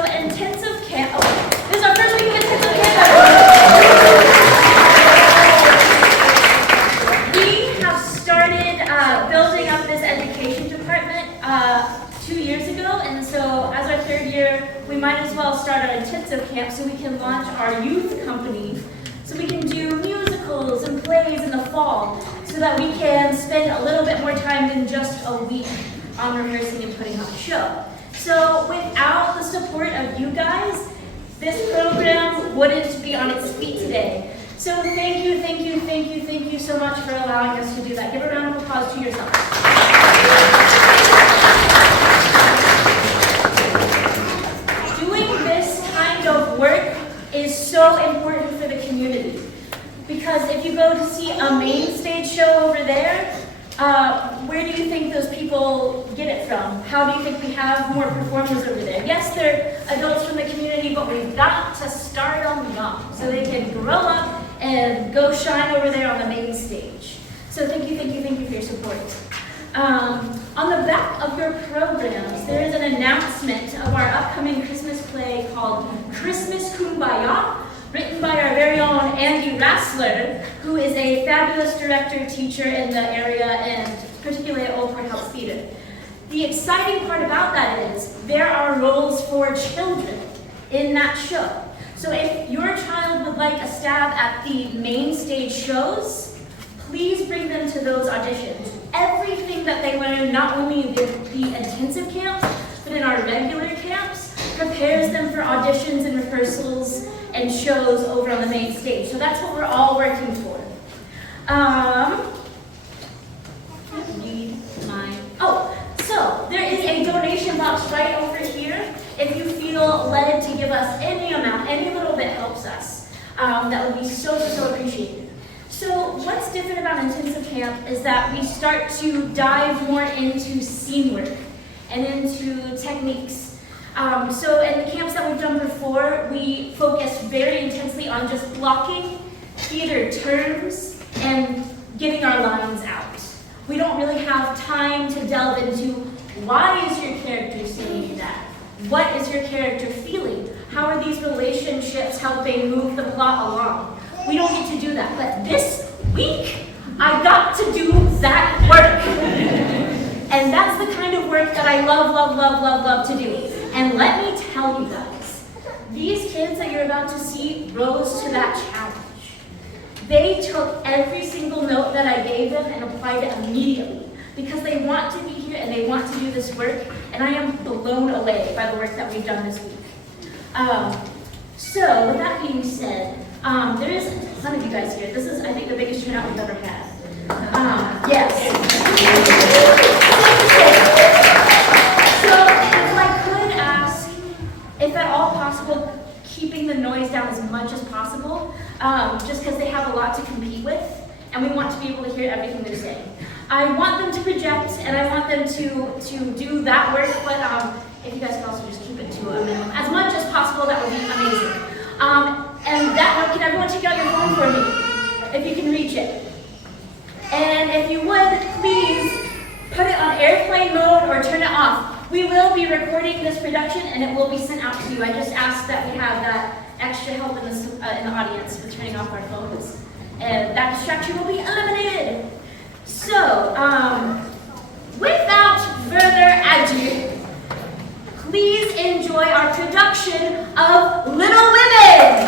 So intensive camp, this is our first week of intensive camp. We have started building up this education department 2 years ago, and so as our third year, we might as well start our intensive camp so we can launch our youth company, so we can do musicals and plays in the fall, so that we can spend a little bit more time than just a week on rehearsing and putting on a show. So without the support of you guys, this program wouldn't be on its feet today. So thank you so much for allowing us to do that. Give a round of applause to yourselves. Doing this kind of work is so important for the community. Because if you go to see a main stage show over there, where do you think those people get it from? How do you think we have more performers over there? Yes, they're adults from the community, but we've got to start them young so they can grow up and go shine over there on the main stage. So thank you for your support. On the back of your programs, there is an announcement of our upcoming Christmas play called Christmas Kumbaya, written by our very own Andy Rassler, who is a fabulous director, teacher in the area, and particularly at Old Courthouse Theater. The exciting part about that is there are roles for children in that show. So if your child would like a stab at the main stage shows, please bring them to those auditions. Everything that they learn, not only in the intensive camps, but in our regular camps, prepares them for auditions and rehearsals and shows over on the main stage. So that's what we're all working for. So there is a donation box right over here. If you feel led to give us any amount, any little bit helps us. That would be so appreciated. So what's different about intensive camp is that we start to dive more into scene work and into techniques. So in the camps that we've done before, we focus very intensely on just blocking theater terms and getting our lines out. We don't really have time to delve into why is your character saying that? What is your character feeling? How are these relationships helping move the plot along? We don't get to do that, but this week, I got to do that work. And that's the kind of work that I love to do. And let me tell you guys, these kids that you're about to see rose to that challenge. They took every single note that I gave them and applied it immediately because they want to be here and they want to do this work, and I am blown away by the work that we've done this week. So with that being said, there is a ton of you guys here. This is, I think, the biggest turnout we've ever had. Yes. If at all possible, keeping the noise down as much as possible, just because they have a lot to compete with, and we want to be able to hear everything they're saying. I want them to project, and I want them to do that work, but if you guys can also just keep it to a minimum, as much as possible, that would be amazing. And that note, can everyone take out your phone for me, if you can reach it? And if you would, please put it on airplane mode or turn it off. We will be recording this production and it will be sent out to you. I just ask that we have that extra help in the audience with turning off our phones. And that distraction will be eliminated. So, without further ado, please enjoy our production of Little Women.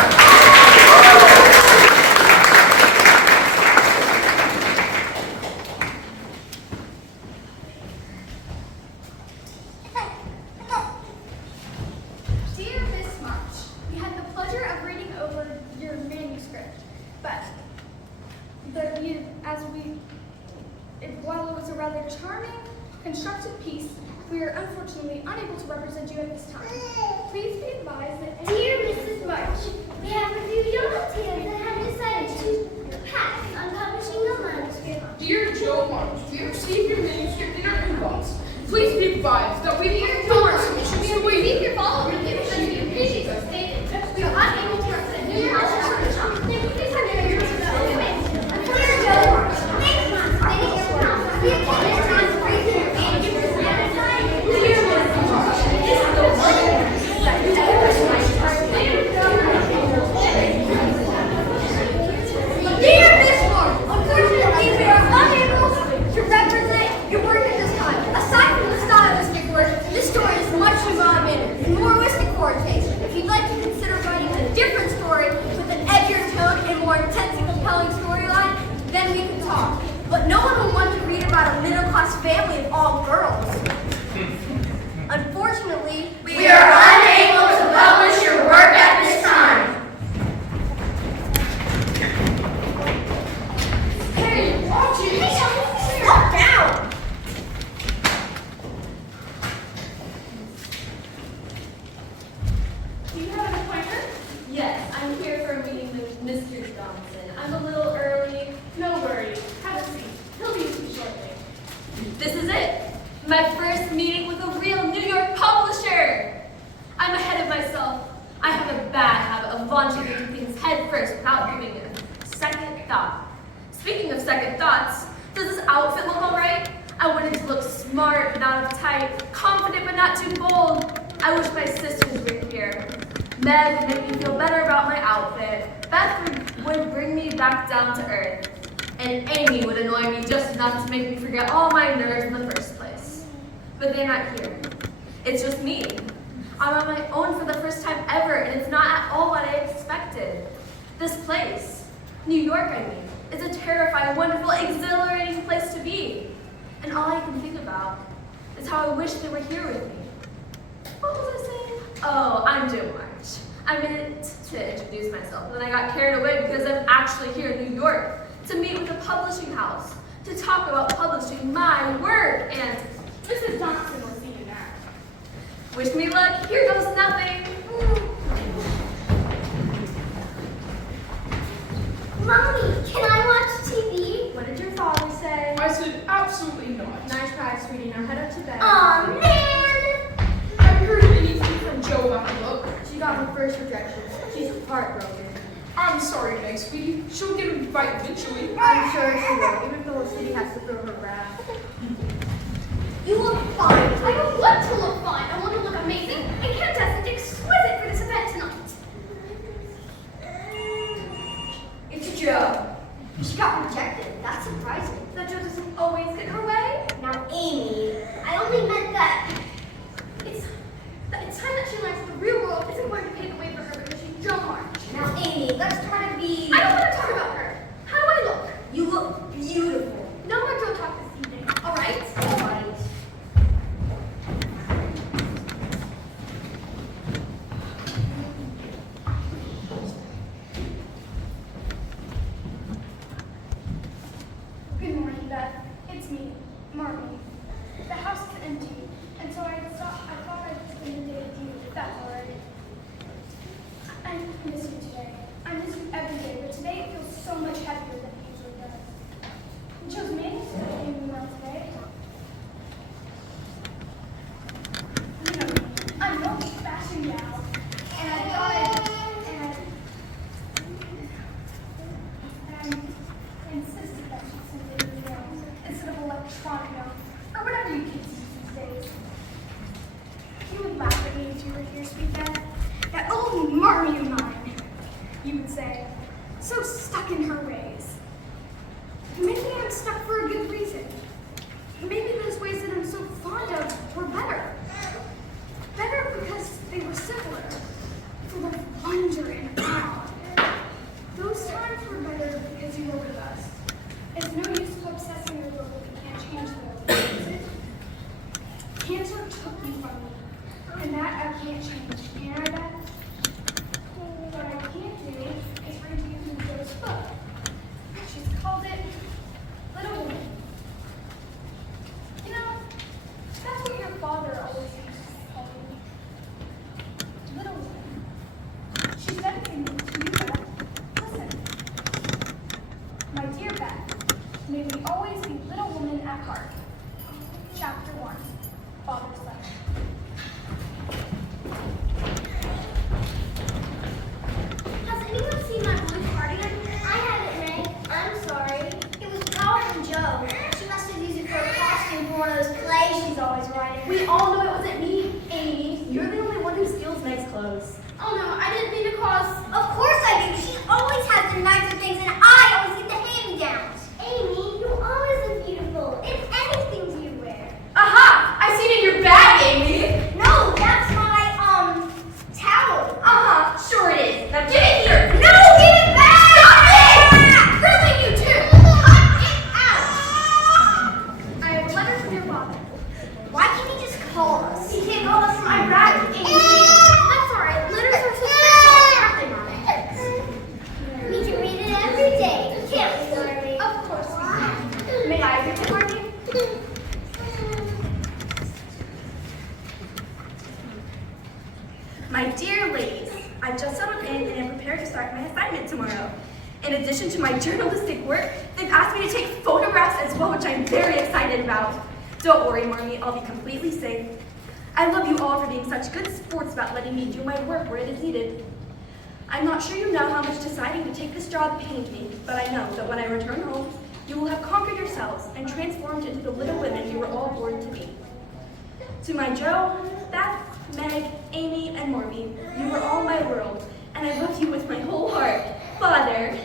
While it was a rather charming, constructive piece, we are unfortunately unable to represent you at this time. Please be advised that... Dear Mrs. March, we have a few young kids that have decided to pass on publishing a manuscript. Dear Joe March, we received your manuscript in our inbox. Please be advised that we need your submission to wait. If you're following the previously stated, we are unable to represent you at this time. Please have your Dear Joe March, next month, ladies and gentlemen, we have this time to raise your manuscript. Dear Mrs. March, this is the one that you Alcott's family of all girls. Unfortunately, We are unable to publish your work at this time. Hey, watch it. Slow down. Do you have an appointment? Yes, I'm here for a meeting with Mr. Johnson. I'm a little early. No worries. Have a seat. He'll be with you shortly. This is it. My first meeting with a real New York publisher. I'm ahead of myself. I have a bad habit of launching into things head first without giving it a second thought. Speaking of second thoughts, does this outfit look all right? I wanted to look smart but not uptight, confident but not too bold. I wish my sisters were here. Meg would make me feel better about my outfit. Beth would bring me back down to earth. And Amy would annoy me just enough to make me forget all my nerves in the first place. But they're not here. It's just me. I'm on my own for the first time ever, and it's not at all what I expected. This place, New York I mean, is a terrifying, wonderful, exhilarating place to be. And all I can think about is how I wish they were here with me. What was I saying? Oh, I'm doing March. I meant to introduce myself, then I got carried away because I'm actually here in New York to meet with a publishing house, to talk about publishing my work, and Mrs. Johnson will see you now. wish me luck, here goes nothing. Mommy, can I watch TV? What did your father say? I said absolutely not. Nice try, sweetie. Now head up to bed. Aw, man! Have you heard anything from Joe about the book? She got her first rejection. She's heartbroken. I'm sorry, Meg, sweetie. She'll get a bite eventually. I'm sure she will, even though Felicity has to throw her wrath. You look fine. I don't want to look fine. I want to look amazing and incandescent, exquisite for this event tonight. It's Joe. She got rejected. That's surprising. That Joe doesn't always get her way. Now, Amy, I only meant that. It's time that she learns that the real world isn't going to pave the way for her because she's Joe March. Now, Amy, let's try to be. I don't want to talk about her. How do I look? You look beautiful. No more Joe talk this evening, all right? All right. Good morning, Beth. It's me, Marty. The house is empty, and so I thought I'd spend the day with you, if that's all right. I miss you today. I miss you every day, but today it feels so much heavier than it usually does. Joe's manuscript came in well today. You know me. I'm no fashion gal, and I thought I insisted that she send it in email instead of electronic note, or whatever you kids use these days. You would laugh at me if you were here, sweet Beth. That old Marty of mine, you would say, so stuck in her ways. Maybe I'm stuck for a good reason. Maybe those ways that I'm so fond of were better. Better because they were simpler, full of wonder and awe. Those times were better because you were with us. It's no use of obsessing over what we can't change though, is it? Cancer took you from me, and that I can't change, can I, Beth? What I can't do is read you from Joe's book. She's called it Little Woman. You know, that's what your father always used to call me. Little Woman. She said to me, to you, Beth, listen. My dear Beth, may we always be little women at heart. Chapter 1, Father's Letter. Has anyone seen my blue cardigan? I haven't, Meg. I'm sorry. It was probably from Joe. She must have used it for a costume for one of those plays she's always writing. We all know it wasn't me, Amy. You're the only one who steals Meg's clothes. Oh no, I didn't mean to cause. Of course I do. She always has the nicer things, and I always get the hand-me-downs. Amy, you always look beautiful. It's anything you wear. Aha! I see it in your bag, Amy. No, that's my towel. Sure it is. Now give it here. No, give it back! Stop it! Really, you two! Cut it out! I have a letter My dear ladies, I've just settled in and am prepared to start my assignment tomorrow. In addition to my journalistic work, they've asked me to take photographs as well, which I'm very excited about. Don't worry, Marmy, I'll be completely safe. I love you all for being such good sports about letting me do my work where it is needed. I'm not sure you know how much deciding to take this job pained me, but I know that when I return home, you will have conquered yourselves and transformed into the little women you were all born to be. To my Joe, Beth, Meg, Amy, and Morby, you were all my world, and I love you with my whole heart. Father.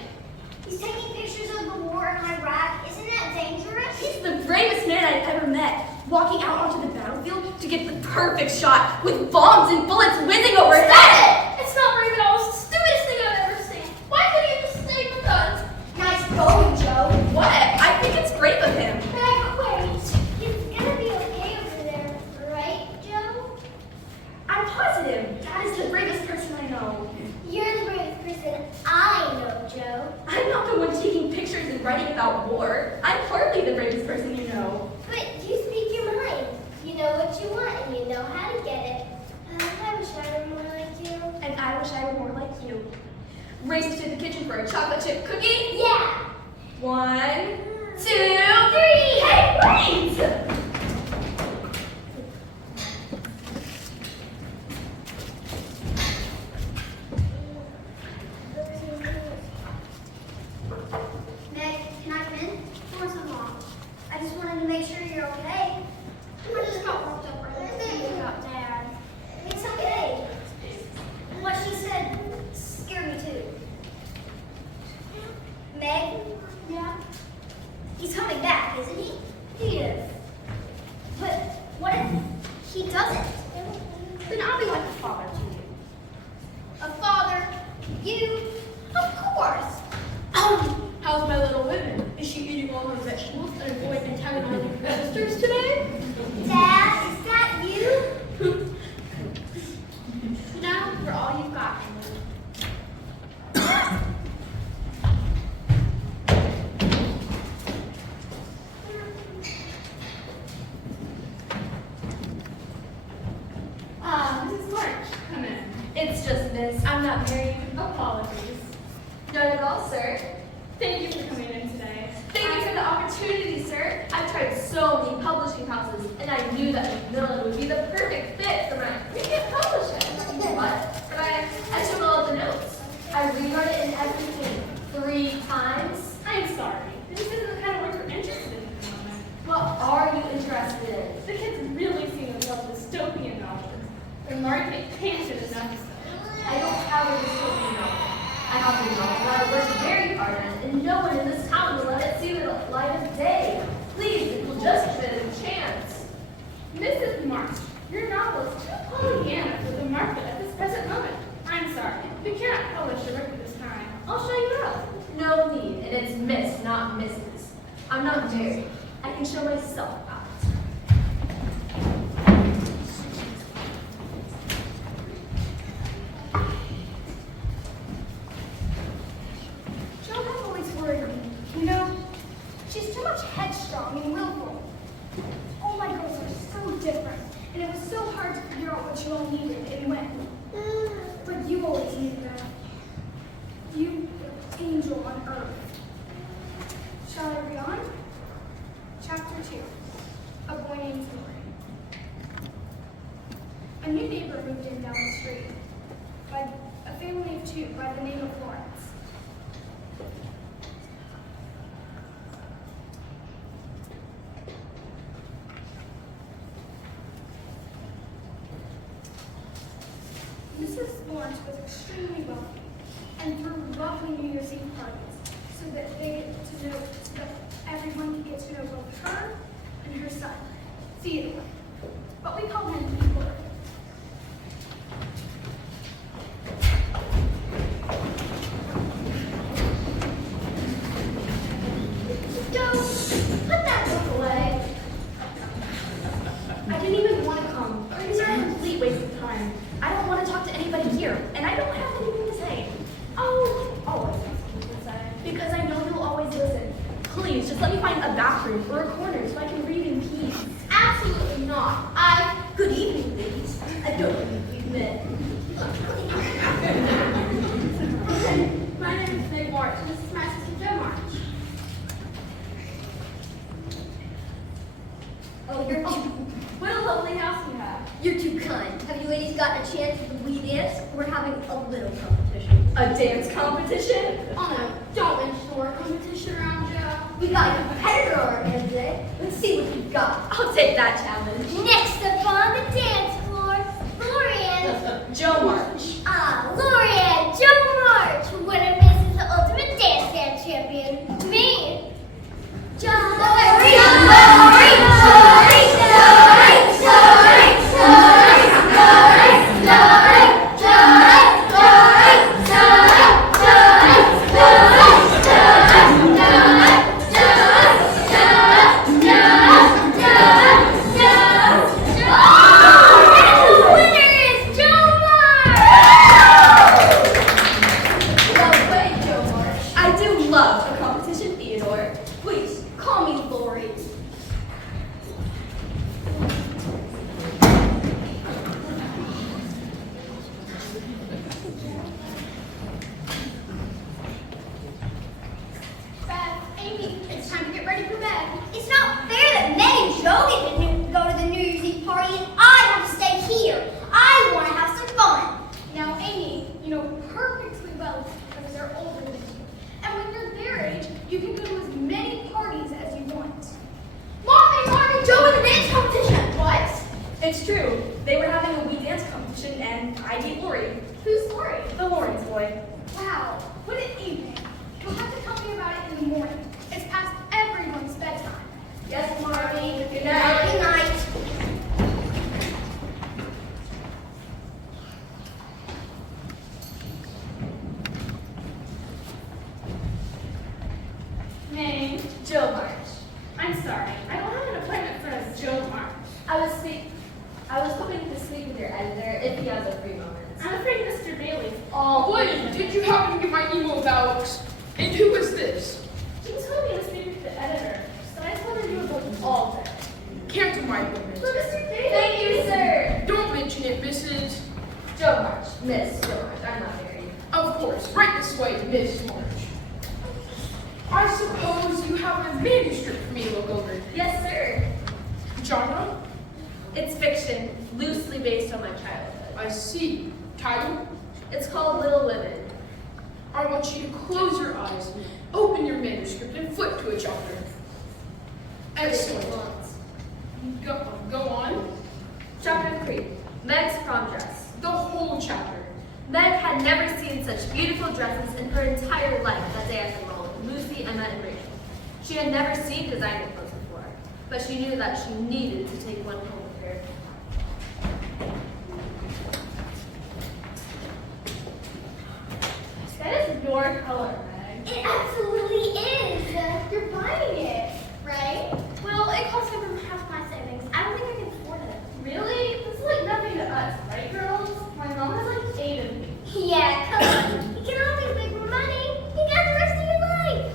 He's taking pictures of the war in Iraq. Isn't that dangerous? He's the bravest man I've ever met, walking out onto the battlefield to get the perfect shot with bombs and bullets whizzing over his head. It's not brave at all. It's the stupidest thing I've ever seen. Why couldn't he just stay with us? Nice going, Joe. What? I think it's brave of him. Meg, wait. He's gonna be okay over there, right, Joe? I'm positive. Dad is the bravest person I know. You're the bravest person I know, Joe. I'm not the one taking pictures and writing about war. I'm hardly the bravest person you know. But you speak your mind. You know what you want and you know how to get it. I wish I were more like you. And I wish I were more like you. Race to the kitchen for a chocolate chip cookie? Yeah. 1, 2, 3. Hey, Brains! Meg, can I come in? Of course, Mom. I just wanted to make sure you're okay. I just got worked up right about Dad. It's okay. What she said scared me too. Meg? Yeah? He's coming back, isn't he? He is. But what if he doesn't? Then I'll be like a father to you. A father? You? Of course. How's my little woman? Is she eating all her vegetables and avoiding antagonizing registers today? Dad, is that you? Now for all you've got. Mrs. March, come in. It's just this. I'm not married. Apologies. Not at all, sir. Thank you for coming in today. Thank you for the opportunity, sir. I've tried so many publishing houses, and I knew that Macmillan would be the perfect fit for my previous publishing. What? But I took all of the notes. I rewrote it in everything 3 times. I'm sorry. This isn't the kind of work you're interested in at the moment. What are you interested in? The kids really seem to love dystopian novels. Their market painted enough so. I don't have a dystopian novel. I have a novel that I worked very hard on, and no one in this town will let it see the light of day. Please, it will just give it a chance. Mrs. March, your novel is too Pollyanna for the market at this present moment. I'm sorry. We cannot publish your work at this time. I'll show you out. No need, and it's Miss, not Mrs. I'm not married. I can show myself out. Joe has always worried me. You know, she's too much headstrong and willful. All my girls are so different, and it was so hard to figure out what you all needed and when. But you always needed that. You, the angel on earth. Shall I read on? Chapter 2. A boy named Rory. A new neighbor moved in down the street. By a family of 2 by the name of Lawrence. Mrs. Lawrence was extremely wealthy and threw lovely New Year's Eve parties so that everyone could get to know both her and her son, Theodore. But we called him Igor. Joe, put that book away. I didn't even want to come. These are a complete waste of time. I don't want to talk to anybody here, and I don't have anything to say. Oh, always have something to say. Because I know you'll always listen. Please, just let me find a bathroom or a corner so I can read in peace. Absolutely not. Good evening, ladies. Don't My name is Big March, and this is my sister Joe March. Oh, you're too, What a lovely house you have. you're too kind. Have you ladies gotten a chance to we dance? We're having a little competition. A dance competition? Oh no, don't mention a competition around Joe. We got a competitor on our hands today. Let's see what you've got. I'll take that challenge. Next up on the dance floor, Lorian. Joe March. Lorian, Joe March. Winner misses the ultimate dance dance champion. Me. I do love a competition, Theodore. Please, call me Lori. Beth, Amy, it's time to get ready for bed. It's not fair that Meg and Joe get to go to the New Year's Eve party and I have to stay here. I want to have some fun. Now, Amy, you know perfectly well because they're older than you. And when you're their age, you can go to as many parties as you want. Mommy, Joe in the dance competition. What? It's true. They were having a wee dance competition and I beat Lori. Who's Lori? The Lawrence boy. Wow, what an evening. You'll have to tell me about it in the morning. It's past everyone's bedtime. Yes, Marty. Good Good night. Name? Joe March. I'm sorry. I don't have an appointment for us, Joe March. I was hoping to speak with your editor if he has a free moment. I'm afraid Mr. Bailey's all. Lynn, did you happen to get my email about, and who is this? He told me to speak with the editor, so I told her you were both all there. Came to my appointment. So, Mr. Bailey. Thank you, sir. Don't mention it, Mrs. Joe March. Miss Joe March. I'm not married. Of course, right this way, Miss March. I suppose you have a manuscript for me to look over. Yes, sir. Genre? It's fiction, loosely based on my childhood. I see. Title? It's called Little Women. I want you to close your eyes, open your manuscript, and flip to a chapter. Excellent. Go on. Chapter 3. Meg's prom dress. The whole chapter. Meg had never seen such beautiful dresses in her entire life that day at the mall with Lucy, Emma, and Rachel. She had never seen designer clothes before, but she knew that she needed to take one home with her. That is your color, Meg. It absolutely is. You're buying it, right? Well, it costs over half my savings. I don't think I can afford it. Really? This is like nothing to us, right, girls? My mom has like 8 of these. Yeah, come on. You can always make more money. You got the rest of your life.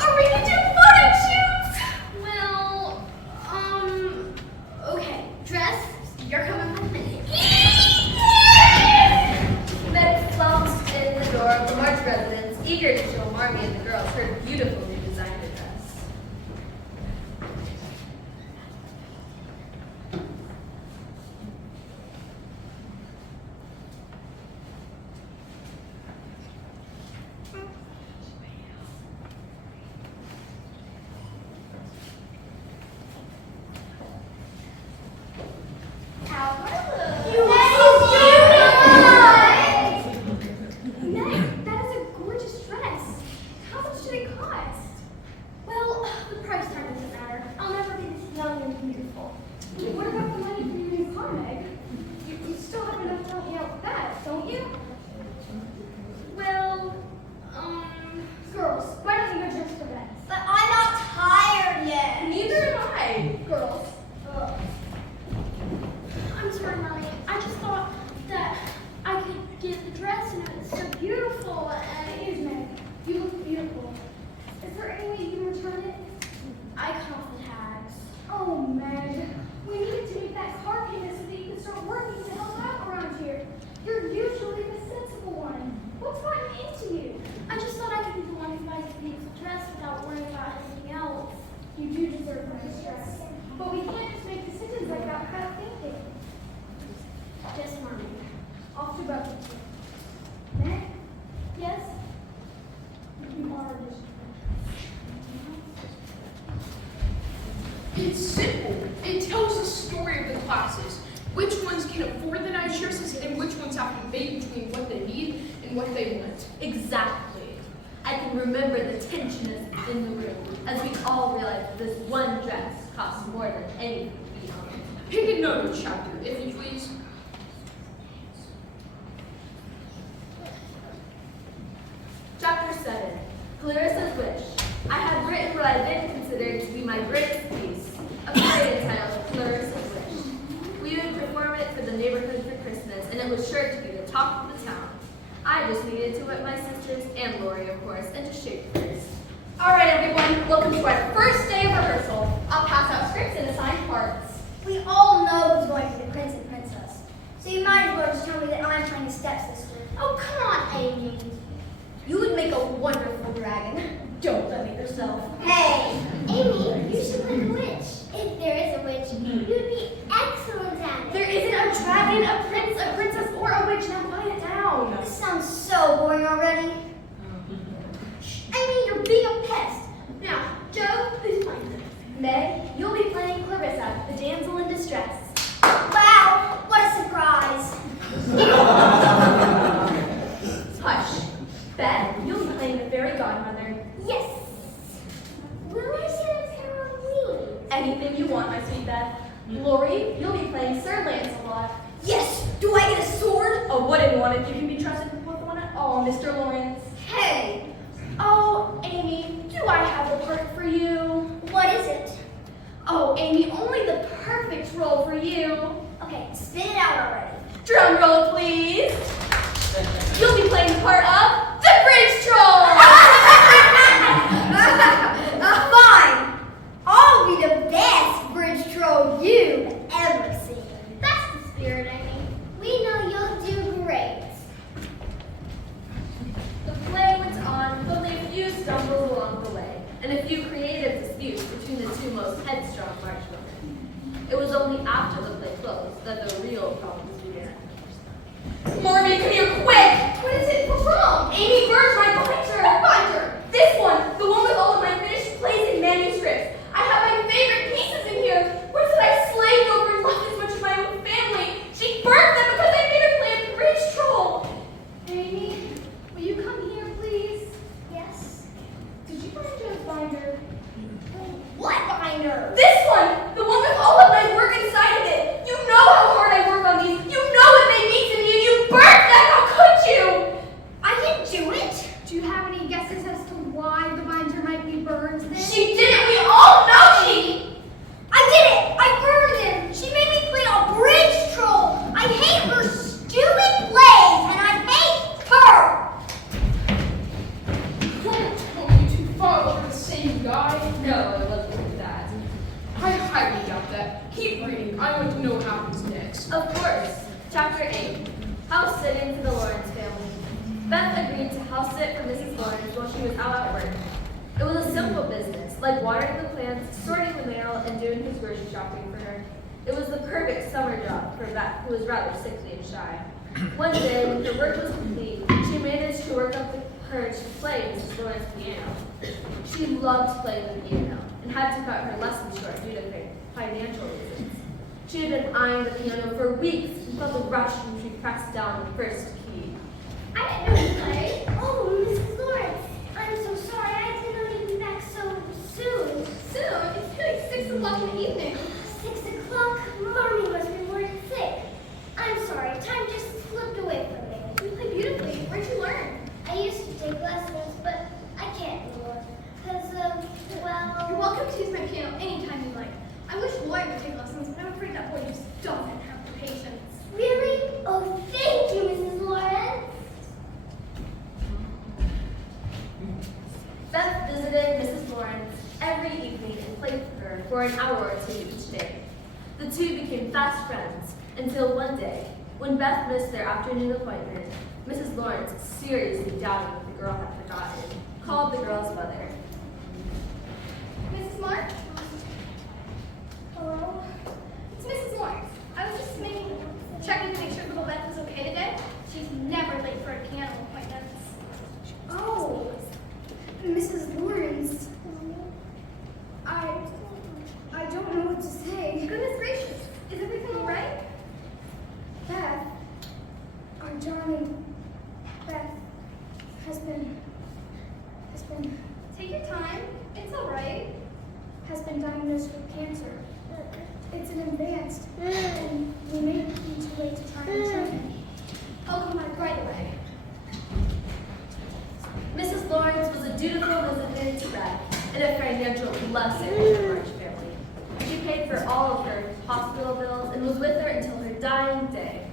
Are we gonna do photo shoots? Well, okay. Dress, you're coming with me. Meg slumped in the door of the March residence, eager to show Marmy and the girls her beautiful new designer dress. Meg, that is a gorgeous dress. How much did it cost? Well, the price tag doesn't matter. I'll never be this young and beautiful. What about the money for your new car, Meg? You still have enough to help me out with that, don't you? Well, girls, why don't you go dress for bed? But I'm not tired yet. Neither am I. Girls. I'm sorry, Mommy. I just thought that I could get the dress and it's so beautiful. And it is, Meg. You look beautiful. Is there any way you can return it? I caught the tags. Oh, Meg. We needed to make that car payment can't afford the nice choices and which ones have to debate between what they need and what they want. Exactly. I can remember the tension in the room as we all realized this one dress cost more than anything we owned. Pick another chapter, if you please. Chapter 7, Clarissa's Wish. I had written what I then considered to be my greatest piece, a play entitled Clarissa's Wish. We would perform it for the neighborhood for Christmas, and it was sure to be the talk of the town. I just needed to whip my sisters, and Lori, of course, into shape first. All right, everyone, welcome to our first day of rehearsal. I'll pass out scripts and assign parts. We all know who's going to be the prince and princess. So you might as well just tell me that I'm playing the stepsister. Oh, come on, Amy. You would make a wonderful dragon. Don't limit yourself. Hey, Amy, you should play the witch. If there is a witch, you'd be excellent at it. There isn't a dragon, a prince, a princess, or a witch. Now quiet it down. This sounds so boring already. Amy, you're being a pest. Now, Joe, who's playing this? Meg, you'll be playing Clarissa, the damsel in distress. Wow, what a surprise. Hush. Beth, you'll be playing the fairy godmother. Yes. Will I sit a pair of wings? Anything you want, my sweet Beth. Lori, you'll be playing Sir Lancelot. Yes. Do I get a sword? A wooden one if you can be trusted with one at all, Mr. Lawrence. Hey, Oh, Amy, do I have a part for you? what is it? Oh, Amy, only the perfect role for you. Okay, spit it out already. Drum roll, please. You'll be playing the part of the Bridge Troll. Fine. I'll be the best bridge troll you've ever seen. That's the spirit, Amy. We know you'll do great. The play went on with only a few stumbles along the way, and a few creative disputes between the two most headstrong marchwomen. It was only after the play closed that the real problems began. Marmy, come here quick. What is it? What's wrong? Amy burned my binder. What binder? This one. The one with all of my finished plays and manuscripts. I have my favorite pieces in here. Words that I slaved over and loved as much as my own family. She burned them because I made her play a bridge troll. Amy, will you come here, please? Yes. Did you find Joe's binder? What binder? This one. The one with all of my work inside of it. You know how hard I work on these. You know what they mean to me, and you burned them. How could you? I didn't do it. Do you have any guesses as to why the binder might be burned then? She did it. We all know she. I did it. I burned him. She made me play a bridge troll. I hate her stupid plays, and I hate her. Don't tell me you two follow the same guy. No, it wasn't like that. I highly doubt that. Keep reading. I want to know what happens next. Of course. Chapter 8. House sitting for the Lawrence family. Beth agreed to house sit for Mrs. Lawrence while she was out at work. It was a simple business, like watering the plants, sorting the mail, and doing his grocery shopping for her. It was the perfect summer job for Beth, who was rather sickly and shy. One day, when her work was complete, she managed to work up the courage to play Mrs. Lawrence's piano. She loved playing the piano, and had to cut her lessons short due to financial reasons. She had been eyeing the piano for weeks and felt a rush when she pressed down the first key. I didn't know you played. Oh, Mrs. Lawrence, I'm so sorry. I didn't know you'd be back so soon. Soon. It's like 6 o'clock in the evening. 6 o'clock? Mommy must be worried sick. I'm sorry. Time just slipped away from me. You play beautifully. Where'd you learn? I used to take lessons, but I can't anymore. Because, You're well... welcome to use my piano anytime you like. I wish Lloyd would take lessons, but I'm afraid that boy just doesn't have the patience. Really? Oh, thank you, Mrs. Lawrence. Beth visited Mrs. Lawrence every evening and played with her for an hour or two each day. The two became fast friends until one day, when Beth missed their afternoon appointment, Mrs. Lawrence, seriously doubting what the girl had forgotten, called the girl's mother. Mrs. Lawrence? Hello? It's Mrs. Lawrence. I was just checking to make sure little Beth was okay today. She's never late for a piano appointment. Oh, Mrs. Lawrence. I don't know what to say. Goodness gracious. Is everything all right? dying day.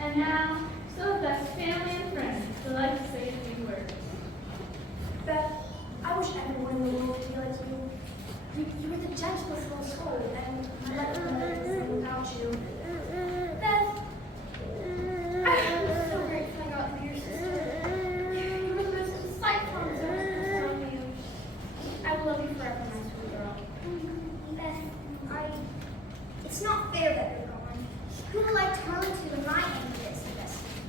And now, so best family and friends would like to say a few words. Beth, I wish everyone in the world could be like you. You were the gentlest little soul, and I like to know everything without you. Beth, I'm so grateful I got to be your sister. You were the most insightful and so you. I will love you forever, my sweet girl. Beth, it's not fair that you're gone. Who will I turn to in my end of this destiny?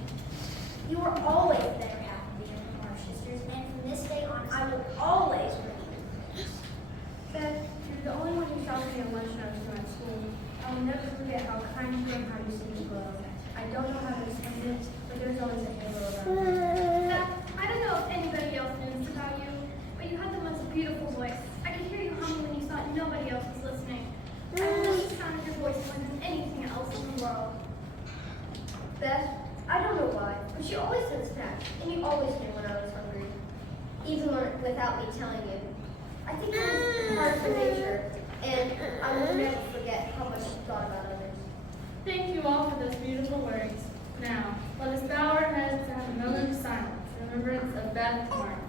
You were always the better half of the Alcott sisters, and from this day on, I will always remember you. Beth, you're the only one who showed me a lunch notes from at school. I will never forget how kind you were and how you seemed to glow. I don't know how to explain it, but there's always a halo around you. Beth, I don't know if anybody else knows about you, but you had the most beautiful voice. I could hear you humming when you thought nobody else was listening. I love the sound of your voice more than anything else in the world. Beth, I don't know why, but you always said snacks, and you always knew when I was hungry, even without me telling you. I think it was part of your nature, and I will never forget how much you thought about others. Thank you all for those beautiful words. Now, let us bow our heads and have a moment of silence in remembrance of Beth March.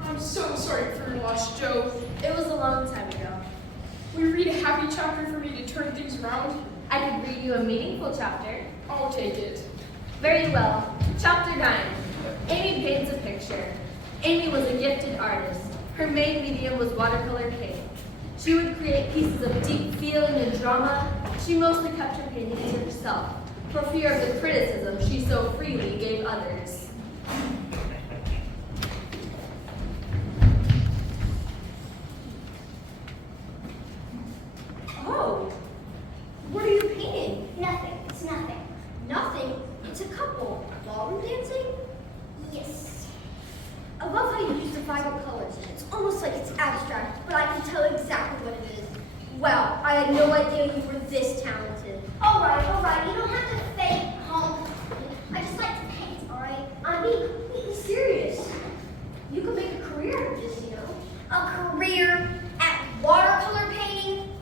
I'm so sorry for your loss, Joe. It was a long time ago. Will you read a happy chapter for me to turn things around? I could read you a meaningful chapter. I'll take it. Very well. Chapter 9. Amy paints a picture. Amy was a gifted artist. Her main medium was watercolor paint. She would create pieces of deep feeling and drama. She mostly kept her paintings to herself, for fear of the criticism she so freely gave others. Oh, what are you painting? Nothing. It's nothing. Nothing? It's a couple. Ballroom dancing? Yes. I love how you use the vibrant colors. It's almost like it's abstract, but I can tell exactly what it is. Wow, I had no idea you were this talented. All right. You don't have to fake home. I just like to paint, all right? I'm being completely serious. You could make a career out of this, you know? A career at watercolor painting?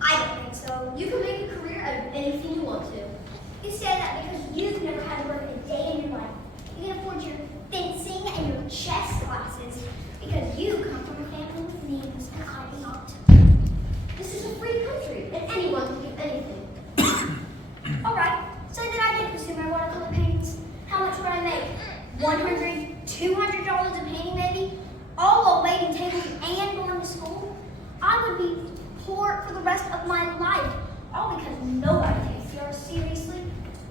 I don't think so. You can make a career out of anything you want to. You say that because you've never had to work a day in your life. You can afford your fencing and your chess classes because you come from a family with means and I do not. This is a free country and anyone can do anything. All right, say that I did pursue my watercolor paintings. How much would I make? $100, $200 a painting maybe? All while waiting tables and going to school? I would be poor for the rest of my life, all because nobody takes the art seriously.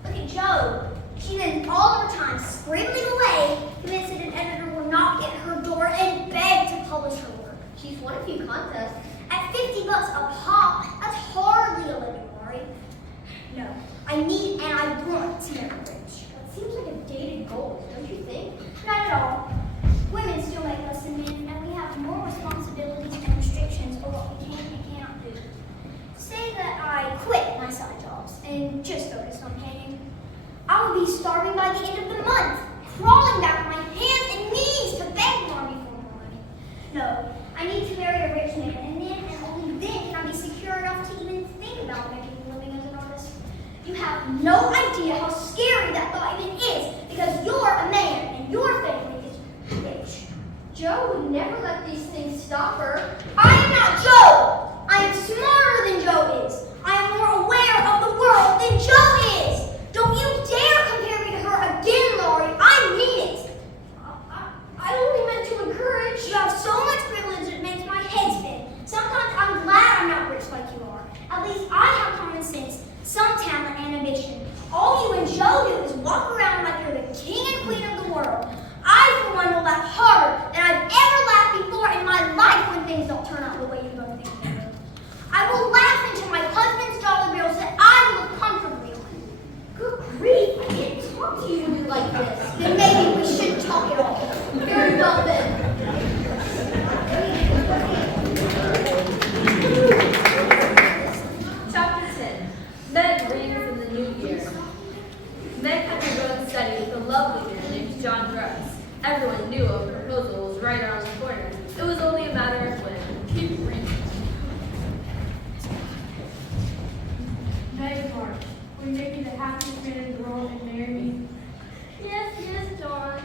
Look at Jo. She spends all of her time scribbling away, convinced that an editor will knock at her door and beg to publish her work. She's won a few contests. At $50 a pop, that's hardly a living, Lori. No, I need and I want to make rich. That seems like a dated goal, don't you think? Not at all. Women still make less than men, and we have more responsibilities and restrictions for what we can and cannot do. Say that I quit my side jobs and just focused on painting. I would be starving by the end of the month, crawling back on my hands and knees to beg Mommy for more money. No, I need to marry a rich man, and then and only then can I be secure enough to even think about making a living as an artist. You have no idea how scary that thought even is, because you're a man and your family is rich. Jo would never let these things stop her. I am not Jo! I am smarter than Jo is. I am more aware of the world than Jo is. Don't you dare compare me to her again, Lori. I mean it. I only meant to encourage. You have so much privilege it makes my head spin. Sometimes I'm glad I'm not rich like you are. At least I have common sense, some talent and ambition. All you and Jo do is walk around like you're the king and queen of the world. I, for one, will laugh harder than I've ever laughed before in my life when things don't turn out the way you both think they will. I will laugh into my husband's dollar bills that I live comfortably on. Good grief, I can't talk to you when you're like this. Then maybe we should talk Everyone knew a proposal was right around the corner. It was only a matter of when. Keep reading. Meg March, will you make me the happiest man in the world and marry me? Yes, yes, John.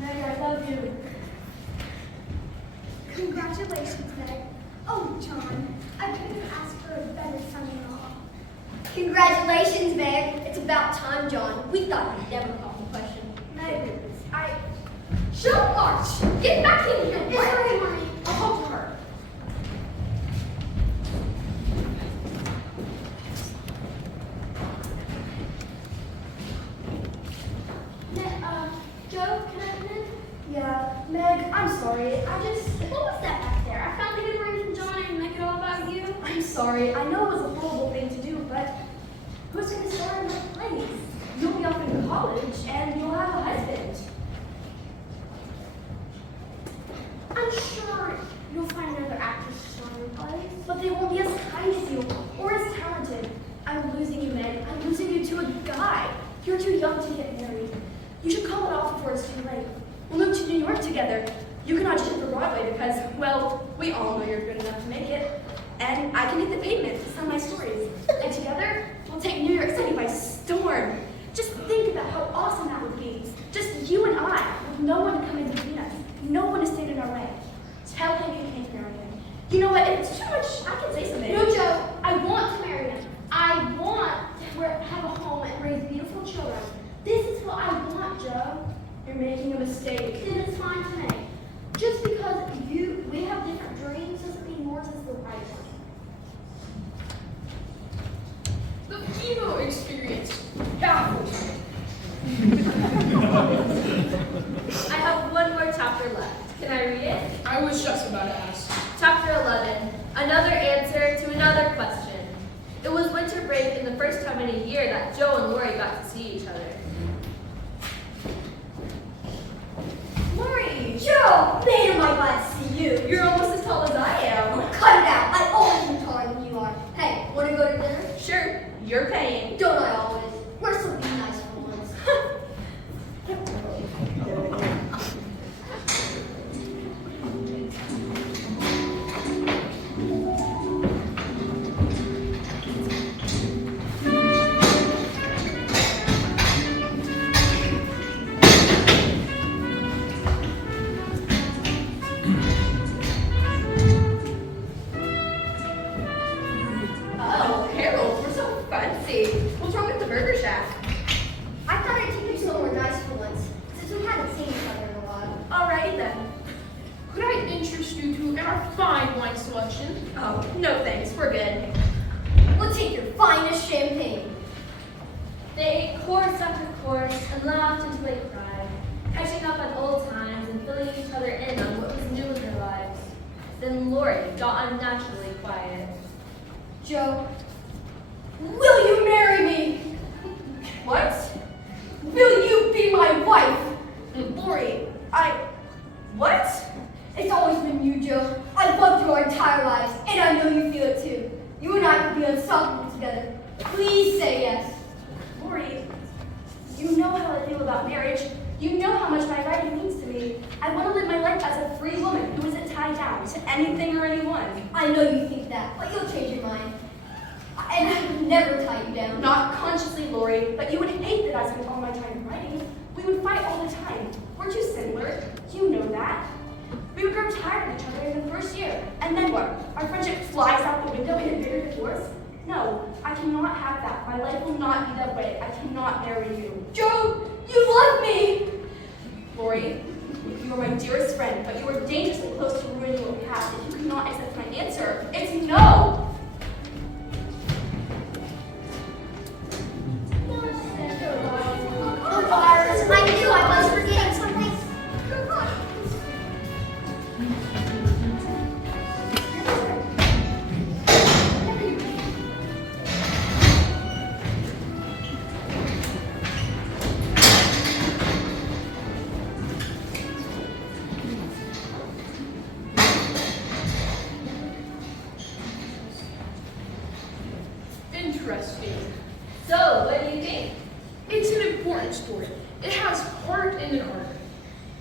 Meg, I love you. Congratulations, Meg. Oh, John, I couldn't ask for a better son-in-law. Congratulations, Meg. It's about time, John. We thought you'd never call the question. Meg, Shut March! Get back in here! It's okay, Mommy. I'll talk to her. Joe, can I come in? Yeah, Meg, I'm sorry. What was that back there? I found a good ring from John and make it all about you. I'm sorry. I know it was a horrible thing to do, but who's going to start in my place? You'll be off in college, and you'll have a husband. I'm sure you'll find another actress to star in your place. But they won't be as kind as you, or as talented. I'm losing you, Meg. I'm losing you to a guy. You're too young to get married. You should call it off before it's too late. We'll move to New York together. You can audition for Broadway because, well, we all know you're good enough to make it. And I can hit the pavement to sell my stories. And together, we'll take New York City by storm. Just think about how awesome that would be. Just you and I, with no one to come in between us. No one to stand in our way. Tell him you can't marry him. You know what? If it's too much, I can say something. No, Joe, I want to marry him. I want to have a home and raise beautiful children. This is what I want, Joe. You're making a mistake. Then it's fine to me. Just because we have different dreams doesn't mean yours is the right one. The Evo experience baffles me. I have one more chapter left. Can I read it? I was just about to ask. Chapter 11. Another answer to another question. It was winter break and the first time in a year that Joe and Lori got to see each other. Lori! Joe, man, am I glad to see you. You're almost as tall as I am. Cut it out. I always am taller than you are. Hey, want to go to dinner? Sure, you're paying. Don't I always? We're so be nice for once. Oh, Harold, we're so fancy. What's wrong with the Burger Shack? I thought I'd take you somewhere nice for once, since we haven't seen each other in a while. Alrighty then. Could I interest you two in our fine wine selection? Oh, no thanks, we're good. We'll take your finest champagne. They ate course after course and laughed until they cried, catching up on old times and filling each other in on what was new in their lives. Then Lori got unnaturally quiet. Joe, will you marry me? What? Will you be my wife? Lori, what? It's always been you, Joe. I've loved you our entire lives, and I know you feel it too. You and I could be unstoppable together. Please say yes. Lori, you know how I feel about marriage. You know how much my writing means to me. I want to live my life as a free woman who isn't tied down to anything or anyone. I know you think that, but you'll change your mind. And I would never tie you down. Not consciously, Lori, but you would hate that I spent all my time writing. We would fight all the time. We're too similar. You know that. We would grow tired of each other in the first year. And then what? Our friendship flies out the window in a bitter divorce? No, I cannot have that. My life will not be that way. I cannot marry you. Joe, you love me! Lori, you are my dearest friend, but you are dangerously close to ruining what we have. If you cannot accept my answer, it's no! Oh, Iris, I knew I was forgetting something.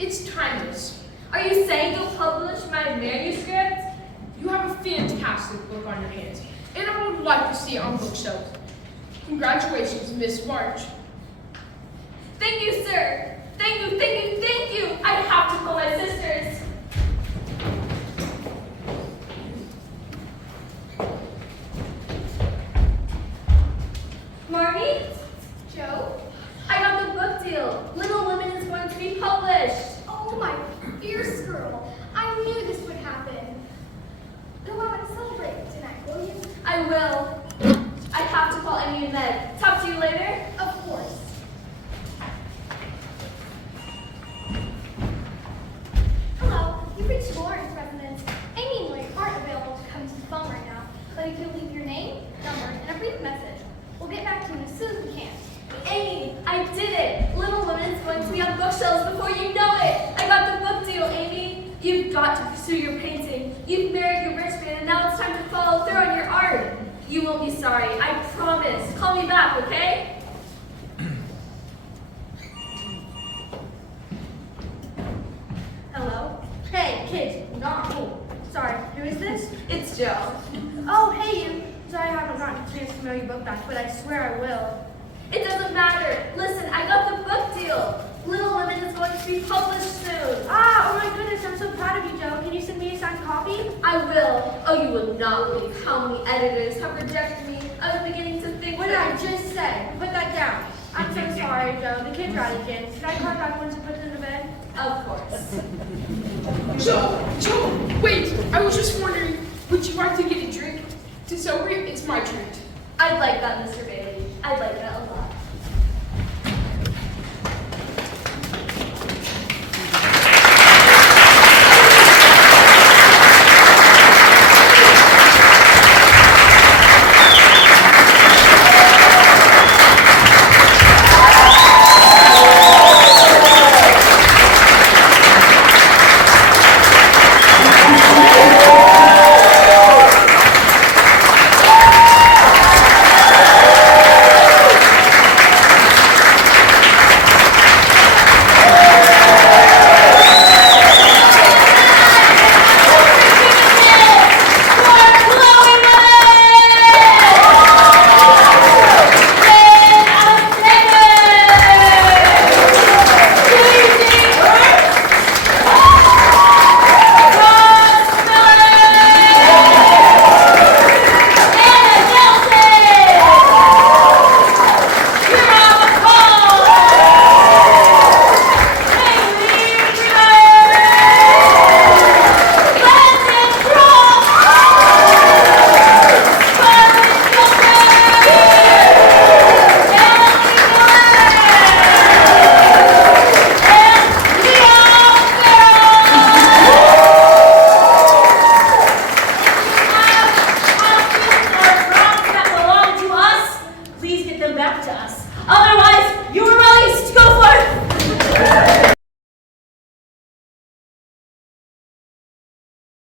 It's timeless. Are you saying you'll publish my manuscript? You have a fantastic book on your hands, and I would like to see it on bookshelves. Congratulations, Miss March. Thank you, sir. Thank you, thank you, thank you. I have to call my sisters. Marmy? Joe? I got the book deal. Little Women is going to be published. Oh, my fierce girl. I knew this would happen. Go out and celebrate tonight, will you? I will. I have to call Amy and Meg. Talk to you later. Of course. Hello, you've reached Lauren's residence. Amy and Lynn aren't available to come to the phone right now, but if you'll leave your name, number, and a brief message, we'll get back to you as soon as we can. Amy, I did it. Little Women's going to be on bookshelves before you know it. I got the book deal, Amy. You've got to pursue your painting. You've married your rich man, and now it's time to follow through on your art. You won't be sorry, I promise. Call me back, okay? Hello? Hey, kids, not cool. Sorry, who is this? It's Joe. Oh, hey, you. Sorry I haven't gotten a chance to mail your book back, but I swear I will. It doesn't matter. Listen, I got the book deal. Little Women is going to be published soon. Ah, oh my goodness, I'm so proud of you, Joe. Can you send me a signed copy? I will. Oh, you will not believe how many editors have rejected me. I was beginning to think What did that I just say? Put that down. I'm so sorry, Joe. The kids are out of kids. Can I call back once you put them to bed? Of course. Joe, wait. I was just wondering, would you like to get a drink? To celebrate, it's my treat. I'd like that, Mr. Bailey. I'd like that a lot.